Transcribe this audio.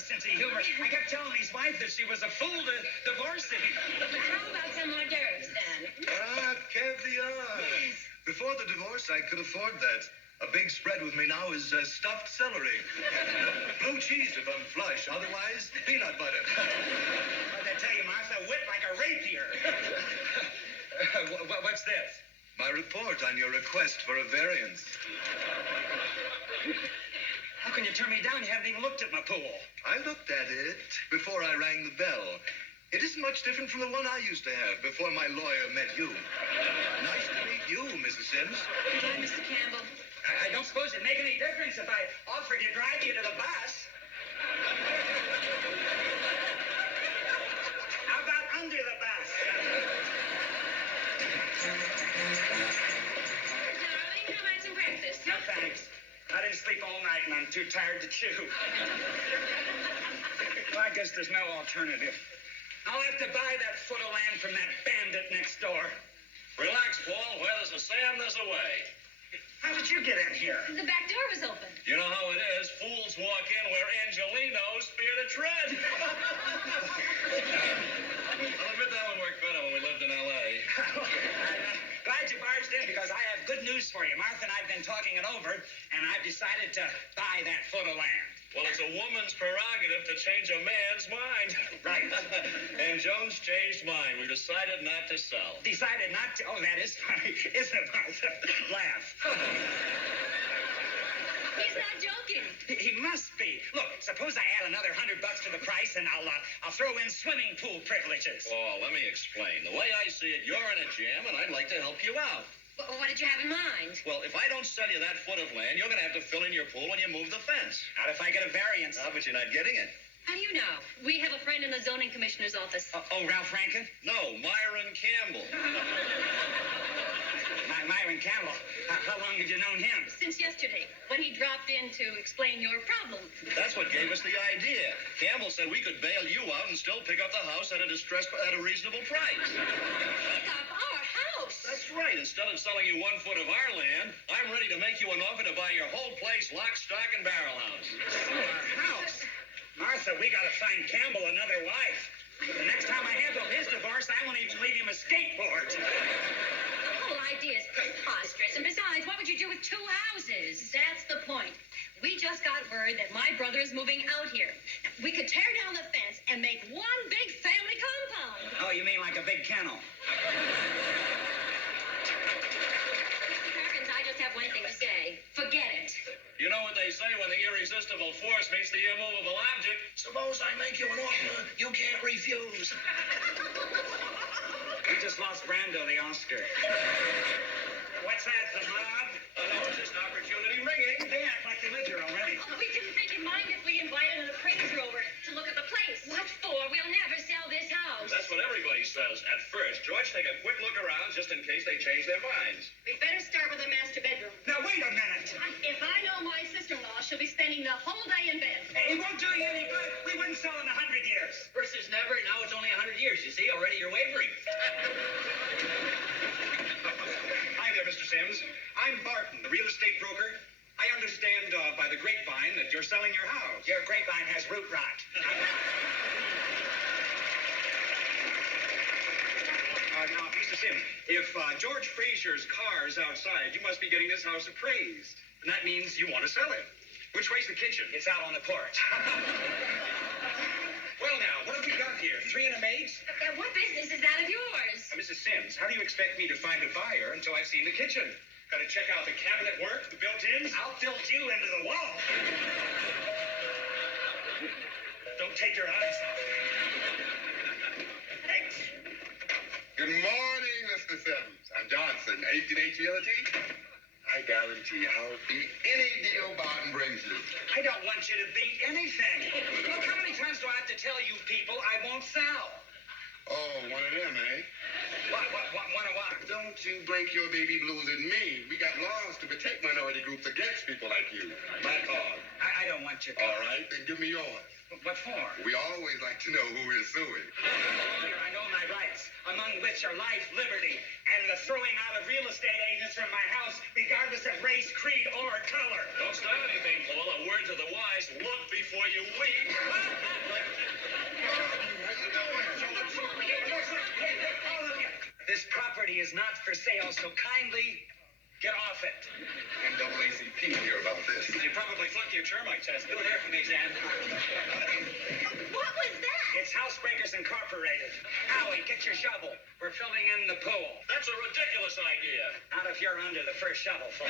a sense of humor. I kept telling his wife that she was a fool to divorce him. How about some hors d'oeuvres, then? Caviar. Before the divorce, I could afford that. A big spread with me now is stuffed celery. Blue cheese if I'm flush. Otherwise, peanut butter. What'd I tell you, Martha? Whip like a rapier. What's this? My report on your request for a variance. How can you turn me down? You haven't even looked at my pool. I looked at it before I rang the bell. It isn't much different from the one I used to have before my lawyer met you. Nice to meet you, Mrs. Sims. Hi, Mr. Campbell. I don't suppose it'd make any difference if I offered to drive you to the bus. How about under the bus? Darling, how about some breakfast? No, thanks. I didn't sleep all night and I'm too tired to chew. Well, I guess there's no alternative. I'll have to buy that foot of land from that bandit next door. Relax, Paul. Where there's a Sam, there's a way. How did you get in here? The back door was open. You know how it is. Fools walk in where Angelinos fear to tread. I'll admit that one worked better when we lived in L.A. I'm glad you barged in because I have good news for you. Martha and I have been talking it over, and I've decided to buy that foot of land. Well, it's a woman's prerogative to change a man's mind. Right. And Jones changed mine. We decided not to sell. Decided not to. Oh, that is funny, isn't it, Martha? Laugh. He's not joking. He must be. Look, suppose I add another $100 to the price, and I'll throw in swimming pool privileges. Oh, let me explain. The way I see it, you're in a jam, and I'd like to help you out. What did you have in mind? Well, if I don't sell you that foot of land, you're going to have to fill in your pool when you move the fence. Not if I get a variance. But you're not getting it. How do you know? We have a friend in the zoning commissioner's office. Oh, Ralph Rankin? No, Myron Campbell. Myron Campbell. How long have you known him? Since yesterday, when he dropped in to explain your problem. That's what gave us the idea. Campbell said we could bail you out and still pick up the house at a reasonable price. Pick up our house? That's right. Instead of selling you 1 foot of our land, I'm ready to make you an offer to buy your whole place, lock, stock, and barrel house. Oh, our house? Martha, we gotta find Campbell another wife. The next time I handle his divorce, I won't even leave him a skateboard. The whole idea is preposterous. And besides, what would you do with 2 houses? That's the point. We just got word that my brother is moving out here. We could tear down the fence and make one big family compound. Oh, you mean like a big kennel? Mr. Perkins, I just have one thing to say. Forget it. You know what they say when the irresistible force meets the immovable object? Suppose I make you an offer you can't refuse. We just lost Brando the Oscar. What's that, the mob? No, it's just an opportunity ringing. They act like they live here already. Oh, we didn't think he'd mind if we invited an appraiser over to look at the place. What for? We'll never sell this house. That's what everybody says at first. George, take a quick look around just in case they change their minds. We'd better start with the master bedroom. Now, wait a minute. If I know my sister-in-law, she'll be spending the whole day in bed. It won't do you any good. We wouldn't sell in 100 years. First is never, now it's only 100 years. You see, already you're wavering. Hi there, Mr. Sims. I'm Barton, the real estate broker. I understand by the grapevine that you're selling your house. Your grapevine has root rot. Now, Mr. Sims, if George Frazier's car's outside, you must be getting this house appraised. And that means you want to sell it. Which way's the kitchen? It's out on the porch. Well, now, what have we got here? 3 and a maid? What business is that of yours? Mrs. Sims, how do you expect me to find a buyer until I've seen the kitchen? Got to check out the cabinet work, the built-ins. I'll build you into the wall. Don't take your eyes off. Thanks. Good morning, Mr. Sims. I'm Johnson, 18H Realty. I guarantee I'll beat any deal Barton brings you. I don't want you to beat anything. Look, how many times do I have to tell you people I won't sell? Oh, one of them, eh? What, one of what? Don't you blink your baby blues at me. We got laws to protect minority groups against people like you. My card. I don't want your All right, then give me yours. What for? We always like to know who we're suing. I know my rights, among which are life, liberty, and the throwing out of real estate agents from my house, regardless of race, creed, or color. Don't start anything, Paul. A word to the wise. Look before before you weep. This property is not for sale, so kindly get off it. NAACP will hear about this. You probably flunked your termite test. You'll hear from me, Jan. What was that? It's Housebreakers Incorporated. Howie, get your shovel. We're filling in the pool. That's a ridiculous idea. Not if you're under the first shovelful.